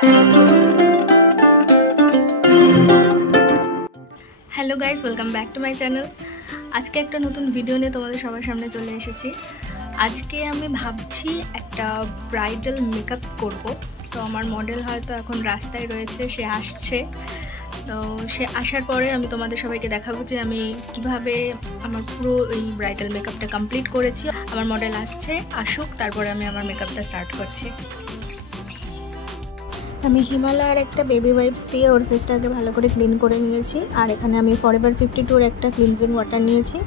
Hello guys, welcome back to my channel. আজকে একটা নতুন ভিডিও নিয়ে তোমাদের সবার সামনে চলে এসেছি। আজকে আমি ভাবছি একটা ব্রাইডাল মেকআপ করব। তো আমার মডেল হয়তো এখন রাস্তায় রয়েছে, সে আসছে। তো সে আসার পরে আমি তোমাদের সবাইকে দেখাবো যে আমি কিভাবে আমার পুরো এই ব্রাইডাল মেকআপটা কমপ্লিট করেছি। আমার মডেল আসুক, তারপরে আমি আমার মেকআপটা স্টার্ট করছি। আমি হিমালয়ের একটা বেবি ওয়াইপস দিয়ে ওর ফেসটাকে ভালো করে ক্লিন করে নিয়েছি। আর এখানে আমি ফরএভার 52 একটা ক্লিনজিং ওয়াটার নিয়েছি।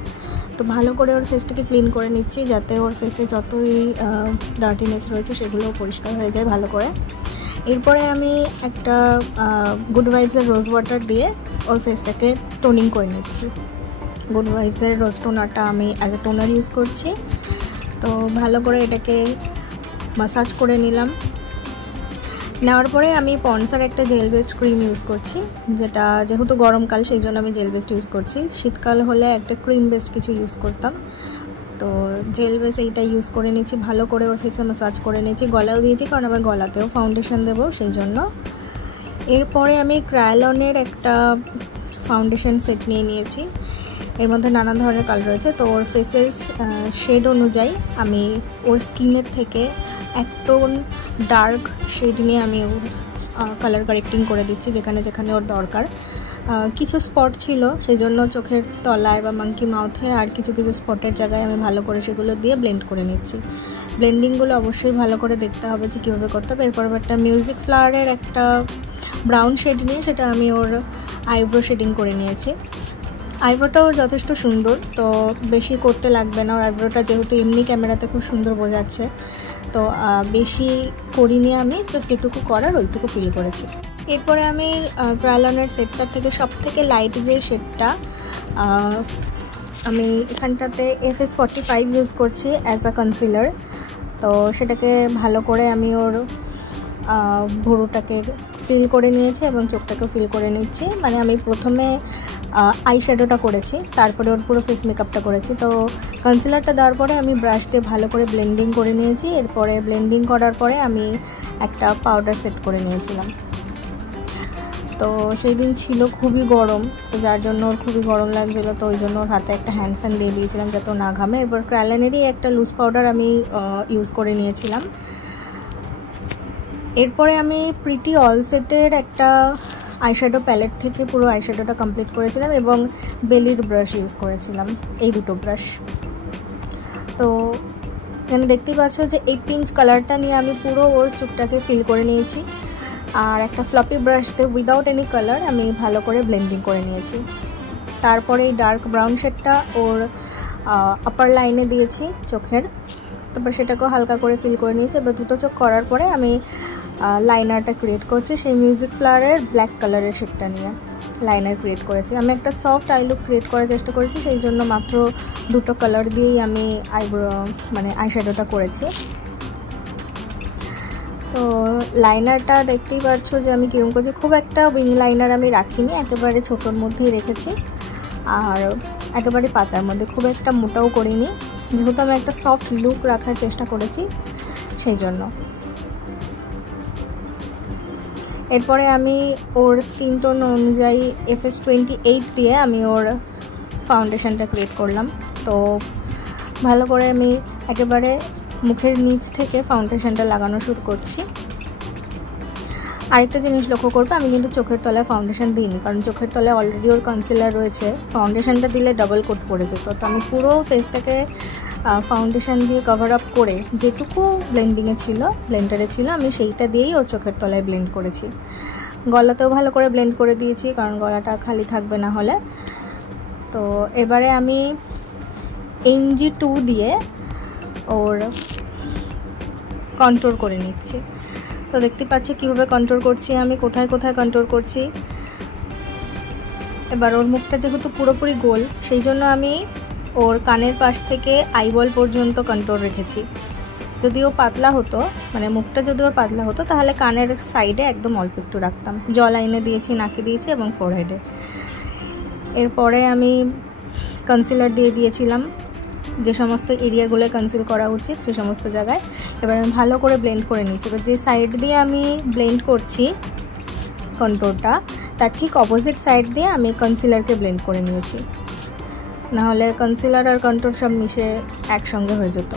তো ভালো করে ওর ফেসটাকে ক্লিন করে নিচ্ছি, যাতে ওর ফেসে যতই ডার্টিনেস রয়েছে সেগুলো পরিষ্কার হয়ে যায় ভালো করে। এরপরে আমি একটা গুড ভাইবসের রোজ ওয়াটার দিয়ে ওর ফেসটাকে টোনিং করে নিচ্ছি। গুড ভাইবসের রোজ টোনারটা আমি অ্যাজ এ টোনার ইউজ করছি। তো ভালো করে এটাকে মাসাজ করে নিলাম। নেওয়ার পরে আমি পন্ডসের একটা জেল বেসড ক্রিম ইউজ করছি, যেটা যেহেতু গরমকাল সেই জন্য আমি জেল বেসড ইউজ করছি। শীতকাল হলে একটা ক্রিম বেসড কিছু ইউজ করতাম। তো জেল বেস এইটা ইউজ করে নিচ্ছি, ভালো করে ওর ফেসে ম্যাসাজ করে নিচ্ছি। গলাও দিয়েছি, কারণ আবার গলাতেও ফাউন্ডেশন দেবো সেই জন্য। এরপরে আমি ক্রায়োলনের একটা ফাউন্ডেশন সেট নিয়ে নিয়েছি। এর মধ্যে নানা ধরনের কালার রয়েছে। তো ওর ফেসের শেড অনুযায়ী আমি ওর স্কিনের থেকে এক টোন ডার্ক শেড নিয়ে আমি ওর কালার কারেক্টিং করে দিচ্ছি যেখানে যেখানে ওর দরকার। কিছু স্পট ছিল, সেই জন্য চোখের তলায় বা মাঙ্কি মাউথে আর কিছু কিছু স্পটের জায়গায় আমি ভালো করে সেগুলো দিয়ে ব্লেন্ড করে নিচ্ছি। ব্লেন্ডিংগুলো অবশ্যই ভালো করে দেখতে হবে যে কীভাবে করতে হবে। এরপর একটা মিউজিক ফ্লাওয়ারের একটা ব্রাউন শেড নিয়ে সেটা আমি ওর আইব্রো শেডিং করে নিয়েছি। আইব্রোটাও যথেষ্ট সুন্দর, তো বেশি করতে লাগবে না। ওর আইব্রোটা যেহেতু এমনি ক্যামেরাতে খুব সুন্দর বোঝাচ্ছে, তো বেশি করিনি, আমি জাস্ট যেটুকু করার ওইটুকু ফিল করেছি। এরপরে আমি ক্রায়োলনের সেটটার থেকে সব থেকে লাইট যে শেডটা, আমি এখানটাতে FS 45 ইউজ করছি অ্যাজ আ কনসিলার। তো সেটাকে ভালো করে আমি ওর ভুরুটাকে ফিল করে নিয়েছি এবং চোখটাকেও ফিল করে নিচ্ছি। মানে আমি প্রথমে আই শ্যাডোটা করেছি, তারপরে ওর পুরো ফেস মেকআপটা করেছি। তো কনসিলারটা দেওয়ার পরে আমি ব্রাশ দিয়ে ভালো করে ব্লেন্ডিং করে নিয়েছি। এরপরে ব্লেন্ডিং করার পরে আমি একটা পাউডার সেট করে নিয়েছিলাম। তো সেই দিন ছিল খুবই গরম, তো যার জন্য ওর খুবই গরম লাগছিলো, তো ওই জন্য ওর হাতে একটা হ্যান্ড ফ্যান দিয়ে দিয়েছিলাম যাতে ও না ঘামে। এরপর ক্রায়োলনেরই একটা লুজ পাউডার আমি ইউজ করে নিয়েছিলাম। এরপরে আমি প্রিটি অল সেটের একটা আইশ্যাডো প্যালেট থেকে পুরো আইশ্যাডোটা কমপ্লিট করেছিলাম এবং বেলির ব্রাশ ইউজ করেছিলাম, এই দুটো ব্রাশ। তো এখানে দেখতেই পাচ্ছ যে 8 ইঞ্চ কালারটা নিয়ে আমি পুরো ওর চুপটাকে ফিল করে নিয়েছি। আর একটা ফ্লপি ব্রাশ দিয়ে উইদাউট এনি কালার আমি ভালো করে ব্লেন্ডিং করে নিয়েছি। তারপরে এই ডার্ক ব্রাউন শেডটা ওর আপার লাইনে দিয়েছি চোখের। তারপর সেটাকেও হালকা করে ফিল করে নিয়েছি। এবার দুটো চোখ করার পরে আমি লাইনারটা ক্রিয়েট করছি সেই মিউজিক ফ্লাওয়ারের ব্ল্যাক কালারের শেডটা নিয়ে লাইনার ক্রিয়েট করেছি। আমি একটা সফট আই লুক ক্রিয়েট করার চেষ্টা করেছি, সেই জন্য মাত্র দুটো কালার দিয়েই আমি আইশ্যাডোটা করেছি। তো লাইনারটা দেখতেই পাচ্ছ যে আমি কীরকম করছি। খুব একটা উইং লাইনার আমি রাখিনি, একেবারে ছোটোর মধ্যেই রেখেছি আর একেবারে পাতার মধ্যে, খুব একটা মোটাও করিনি, যেহেতু আমি একটা সফট লুক রাখার চেষ্টা করেছি সেই জন্য। এরপরে আমি ওর স্কিন টোন অনুযায়ী FS 28 দিয়ে আমি ওর ফাউন্ডেশনটা ক্রিয়েট করলাম। তো ভালো করে আমি একেবারে মুখের নিচ থেকে ফাউন্ডেশনটা লাগানো শুরু করছি। আরেকটা জিনিস লক্ষ্য করবে, আমি কিন্তু চোখের তলায় ফাউন্ডেশন দিইনি, কারণ চোখের তলায় অলরেডি ওর কনসিলার রয়েছে। ফাউন্ডেশনটা দিলে ডাবল কোট পড়ে যেত। তো আমি পুরো ফেসটাকে ফাউন্ডেশন দিয়ে কভার আপ করে যেটুকু ব্লেন্ডারে ছিল আমি সেইটা দিয়েই ওর চোখের তলায় ব্লেন্ড করেছি। গলাতেও ভালো করে ব্লেন্ড করে দিয়েছি, কারণ গলাটা খালি থাকবে না হলে। তো এবারে আমি NG2 দিয়ে ওর কন্ট্রোল করে নিচ্ছি। তো দেখতে পাচ্ছি কীভাবে কন্ট্রোল করছি আমি, কোথায় কোথায় কন্ট্রোল করছি। এবার ওর মুখটা যেহেতু পুরোপুরি গোল, সেই জন্য আমি ওর কানের পাশ থেকে আইবল পর্যন্ত কন্ট্রোল রেখেছি। যদিও পাতলা হতো, মানে মুখটা যদি ওর পাতলা হতো, তাহলে কানের সাইডে একদম অল্প একটু রাখতাম। জ লাইনে দিয়েছি, নাকে দিয়েছি এবং ফোরহেডে। এরপরে আমি কনসিলার দিয়ে দিয়েছিলাম যে সমস্ত এরিয়াগুলো কনসিল করা উচিত সে সমস্ত জায়গায়। এবার আমি ভালো করে ব্লেন্ড করে নিচ্ছি। এবার যে সাইড দিয়ে আমি ব্লেন্ড করছি কন্ট্রোরটা, তার ঠিক অপোজিট সাইড দিয়ে আমি কনসিলারকে ব্লেন্ড করে নিয়েছি, নাহলে কনসিলার আর কন্ট্রোর সব মিশে একসঙ্গে হয়ে যেত।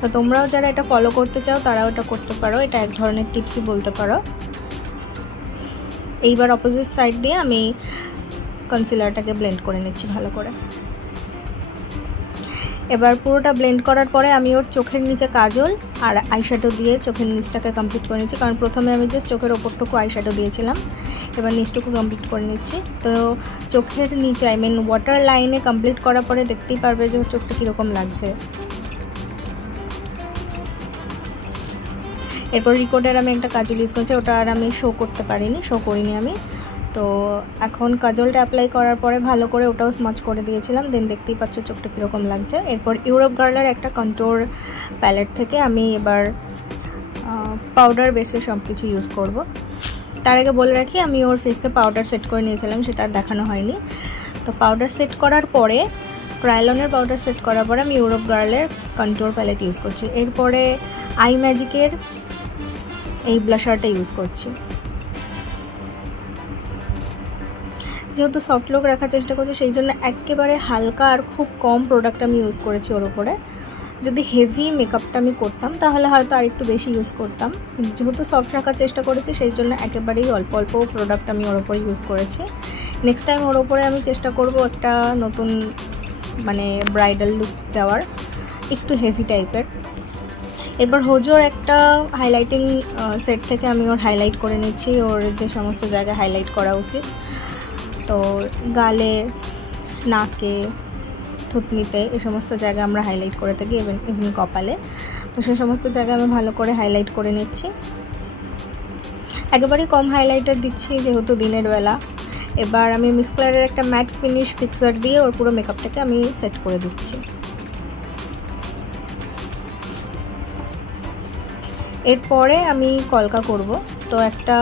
তো তোমরাও যারা এটা ফলো করতে চাও তারাও এটা করতে পারো, এটা এক ধরনের টিপসই বলতে পারো। এইবার অপোজিট সাইড দিয়ে আমি কনসিলারটাকে ব্লেন্ড করে নিচ্ছি ভালো করে। এবার পুরোটা ব্লেন্ড করার পরে আমি ওর চোখের নিচে কাজল আর আইশ্যাডো দিয়ে চোখের নিচটাকে কমপ্লিট করে নিচ্ছি, কারণ প্রথমে আমি জাস্ট চোখের ওপরটুকু আইশ্যাডো দিয়েছিলাম, এবার নিচটুকু কমপ্লিট করে নিচ্ছি। তো চোখের নিচে ওয়াটার লাইনে কমপ্লিট করার পরে দেখতেই পারবে যে চোখটা কীরকম লাগছে। এরপর রিকোডের আমি একটা কাজল ইউজ করছি, ওটা আর আমি শো করিনি আমি। তো এখন কাজলটা অ্যাপ্লাই করার পরে ভালো করে ওটাও স্মাচ করে দিয়েছিলাম, দেন দেখতেই পাচ্ছ চোখটা কীরকম লাগছে। এরপর ইউরোপ গার্লের একটা কন্ট্রোর প্যালেট থেকে আমি এবার পাউডার বেসে সব কিছু ইউজ করব। তার আগে বলে রাখি আমি ওর ফেসে পাউডার সেট করে নিয়েছিলাম, সেটা আর দেখানো হয়নি। তো পাউডার সেট করার পরে, ক্রায়োলনের পাউডার সেট করার পরে আমি ইউরোপ গার্লের কন্ট্রোর প্যালেট ইউজ করছি। এরপরে আই ম্যাজিকের এই ব্লাশারটা ইউজ করছি। যেহেতু সফট লুক রাখার চেষ্টা করছি সেই জন্য একেবারে হালকা আর খুব কম প্রোডাক্ট আমি ইউজ করেছি ওর উপরে। যদি হেভি মেকআপটা আমি করতাম তাহলে হয়তো আর একটু বেশি ইউজ করতাম, কিন্তু যেহেতু সফট রাখার চেষ্টা করেছি সেই জন্য একেবারেই অল্প অল্প প্রোডাক্ট আমি ওর উপরে ইউজ করেছি। নেক্সট টাইম ওর উপরে আমি চেষ্টা করব একটা নতুন ব্রাইডাল লুক দেওয়ার, একটু হেভি টাইপের। এরপর হোজোর একটা হাইলাইটিং সেট থেকে আমি ওর হাইলাইট করে নিচ্ছি, ওর যে সমস্ত জায়গায় হাইলাইট করা উচিত। তো গালে, নাকে, থুতনিতে এই সমস্ত জায়গায় আমরা হাইলাইট করে থাকি, ইভেন কপালে। তো সেই সমস্ত জায়গায় আমি ভালো করে হাইলাইট করে নিচ্ছি। একেবারেই কম হাইলাইটার দিচ্ছি যেহেতু দিনের বেলা। এবার আমি মিস ক্লেয়ারের একটা ম্যাট ফিনিশ ফিক্সার দিয়ে ওর পুরো মেকআপটাকে আমি সেট করে দিচ্ছি। এরপরে আমি কলকা করব। তো একটা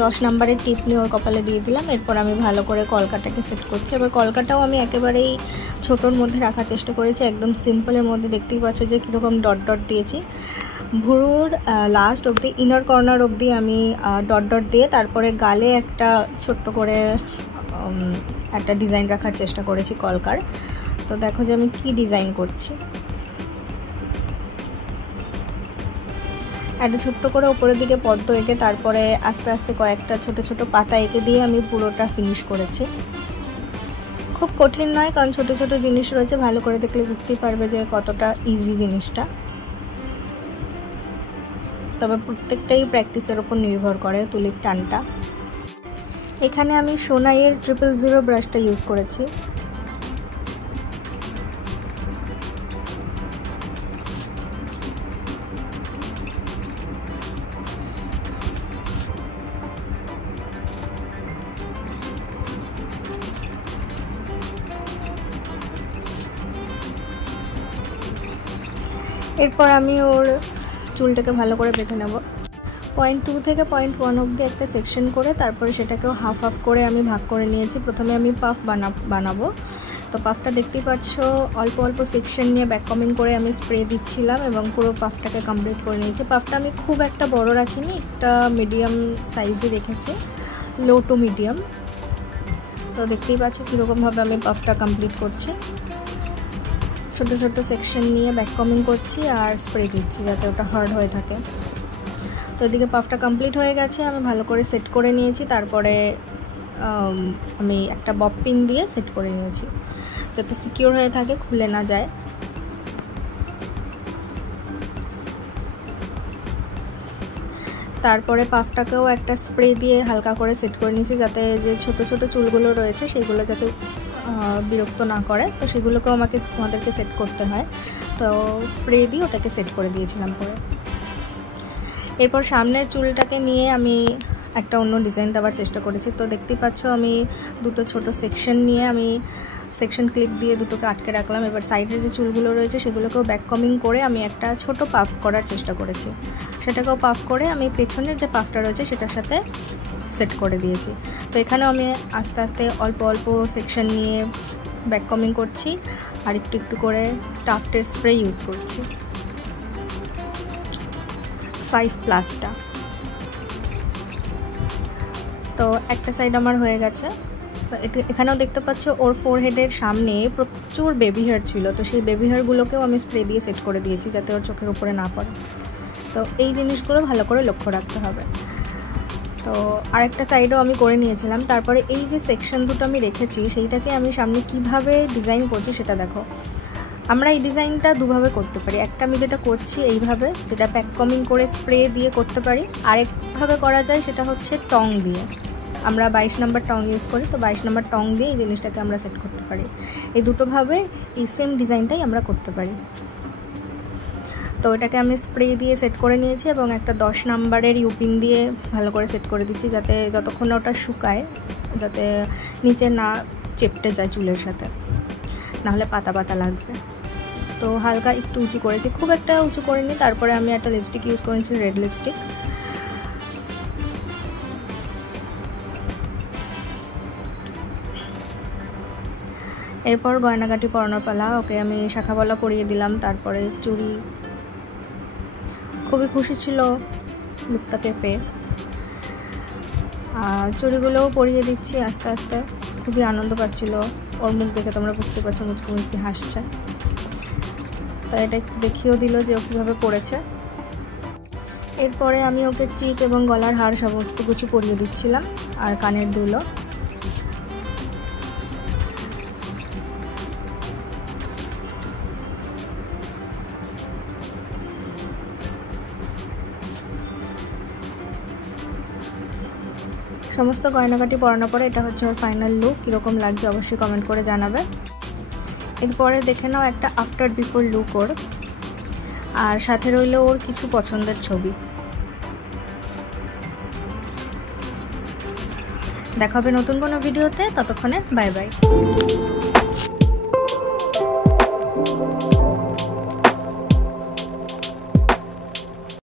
10 নম্বরের টিপ নিয়ে ওর কপালে দিয়ে দিলাম। এরপর আমি ভালো করে কলকাটাকে সেট করছি। এবার কলকাটাও আমি একেবারেই ছোটোর মধ্যে রাখার চেষ্টা করেছি, একদম সিম্পলের মধ্যে। দেখতেই পাচ্ছ যে কীরকম ডট ডট দিয়েছি। ভুরুর লাস্ট অবধি, ইনার কর্নার অবধি আমি ডট ডট দিয়ে তারপরে গালে একটা ছোট্ট করে একটা ডিজাইন রাখার চেষ্টা করেছি কলকার। তো দেখো যে আমি কি ডিজাইন করছি। একটা ছোট্ট করে উপরের দিকে পদ্ম এঁকে তারপরে আস্তে আস্তে কয়েকটা ছোট ছোট পাতা এঁকে দিয়ে আমি পুরোটা ফিনিশ করেছি। খুব কঠিন নয়, কারণ ছোট ছোট জিনিস রয়েছে, ভালো করে দেখলে বুঝতেই পারবে যে কতটা ইজি জিনিসটা। তবে প্রত্যেকটাই প্র্যাকটিসের ওপর নির্ভর করে তুলির টানটা। এখানে আমি সোনাইয়ের 000 ব্রাশটা ইউজ করেছি। এরপর আমি ওর চুলটাকে ভালো করে বেঁধে নেব। 0.2 থেকে 0.1 অবধি একটা সেকশন করে তারপরে সেটাকেও হাফ হাফ করে আমি ভাগ করে নিয়েছি। প্রথমে আমি পাফ বানাবো। তো পাফটা দেখতেই পাচ্ছ অল্প অল্প সেকশন নিয়ে ব্যাক কমিং করে আমি স্প্রে দিচ্ছিলাম এবং পুরো পাফটাকে কমপ্লিট করে নিয়েছি। পাফটা আমি খুব একটা বড় রাখিনি, একটা মিডিয়াম সাইজে রেখেছি, লো টু মিডিয়াম। তো দেখতেই পাচ্ছ কীরকমভাবে আমি পাফটা কমপ্লিট করছি। ছোট ছোট সেকশন নিয়ে ব্যাক কমিং করছি আর স্প্রে দিচ্ছি যাতে ওটা হার্ড হয়ে থাকে। তো এদিকে পাফটা কমপ্লিট হয়ে গেছে, আমি ভালো করে সেট করে নিয়েছি। তারপরে আমি একটা বব পিন দিয়ে সেট করে নিয়েছি যাতে সিকিউর হয়ে থাকে, খুলে না যায়। তারপরে পাফটাকেও একটা স্প্রে দিয়ে হালকা করে সেট করে নিয়েছি যাতে যে ছোট ছোট চুলগুলো রয়েছে সেগুলো যাতে বিরক্ত না করে। তো সেগুলোকেও আমাদেরকে সেট করতে হয়। তো স্প্রে দিয়ে ওটাকে সেট করে দিয়েছিলাম পরে। এরপর সামনের চুলটাকে নিয়ে আমি একটা অন্য ডিজাইন দেওয়ার চেষ্টা করেছি। তো দেখতেই পাচ্ছ আমি দুটো ছোট সেকশন নিয়ে আমি সেকশন ক্লিপ দিয়ে দুটোকে আটকে রাখলাম। এবার সাইডের যে চুলগুলো রয়েছে সেগুলোকেও ব্যাক কমিং করে আমি একটা ছোট পাফ করার চেষ্টা করেছি। সেটাকেও পাফ করে আমি পেছনের যে পাফটা রয়েছে সেটার সাথে সেট করে দিয়েছি। তো এখানেও আমি আস্তে আস্তে অল্প অল্প সেকশন নিয়ে ব্যাক কমিং করছি আর একটু একটু করে টাফটের স্প্রে ইউজ করছি 5+টা। তো একটা সাইড আমার হয়ে গেছে। তো এখানেও দেখতে পাচ্ছ ওর ফোরহেডের সামনে প্রচুর বেবি হেয়ার ছিল, তো সেই বেবি হেয়ারগুলোকেও আমি স্প্রে দিয়ে সেট করে দিয়েছি যাতে ওর চোখের উপরে না পড়ে। তো এই জিনিসগুলো ভালো করে লক্ষ্য রাখতে হবে। তো আরেকটা সাইডও আমি করে নিয়েছিলাম। তারপরে এই যে সেকশন দুটো আমি রেখেছি সেইটাকে আমি সামনে কিভাবে ডিজাইন করছি সেটা দেখো। আমরা এই ডিজাইনটা দুভাবে করতে পারি। একটা আমি যেটা করছি এইভাবে, যেটা ব্যাক কমিং করে স্প্রে দিয়ে করতে পারি। আরেকভাবে করা যায় সেটা হচ্ছে টং দিয়ে। আমরা 22 নম্বর টং ইউজ করি, তো 22 নম্বর টং দিয়ে এই জিনিসটাকে আমরা সেট করতে পারি। এই দুটোভাবে এই সেম ডিজাইনটাই আমরা করতে পারি। তো এটাকে আমি স্প্রে দিয়ে সেট করে নিয়েছি এবং একটা 10 নম্বরের ইউপিন দিয়ে ভালো করে সেট করে দিচ্ছি, যাতে যতক্ষণ ওটা শুকায় যাতে নিচে না চেপটে যায় চুলের সাথে, নাহলে পাতা পাতা লাগবে। তো হালকা একটু উঁচু করেছি, খুব একটা উঁচু করিনি। তারপরে আমি একটা লিপস্টিক ইউজ করেছি, রেড লিপস্টিক। এরপর গয়নাগাটি পরানোর পালা। ওকে আমি শাখাবালা পরিয়ে দিলাম, তারপরে চুড়ি। খুবই খুশি ছিল লুকটাকে পেয়ে। চুড়িগুলোও পরিয়ে দিচ্ছি আস্তে আস্তে। খুবই আনন্দ পাচ্ছিল, ওর মুখ দেখে তোমরা বুঝতে পারছো মুচকি মুচকি হাসছে। তাই এটা একটু দেখিয়েও দিল যে ও কীভাবে পড়েছে। এরপরে আমি ওকে চিক এবং গলার হার সমস্ত কিছু পরিয়ে দিচ্ছিলাম, আর কানের দুলও। সমস্ত গয়নাগাটি পরানোর পরে এটা হচ্ছে ওর ফাইনাল লুক। কীরকম লাগছে অবশ্যই কমেন্ট করে জানাবে। এরপরে দেখে নাও একটা আফটার বিফোর লুক ওর, আর সাথে রইল ওর কিছু পছন্দের ছবি। দেখা হবে নতুন কোনো ভিডিওতে, ততক্ষণে বাই বাই।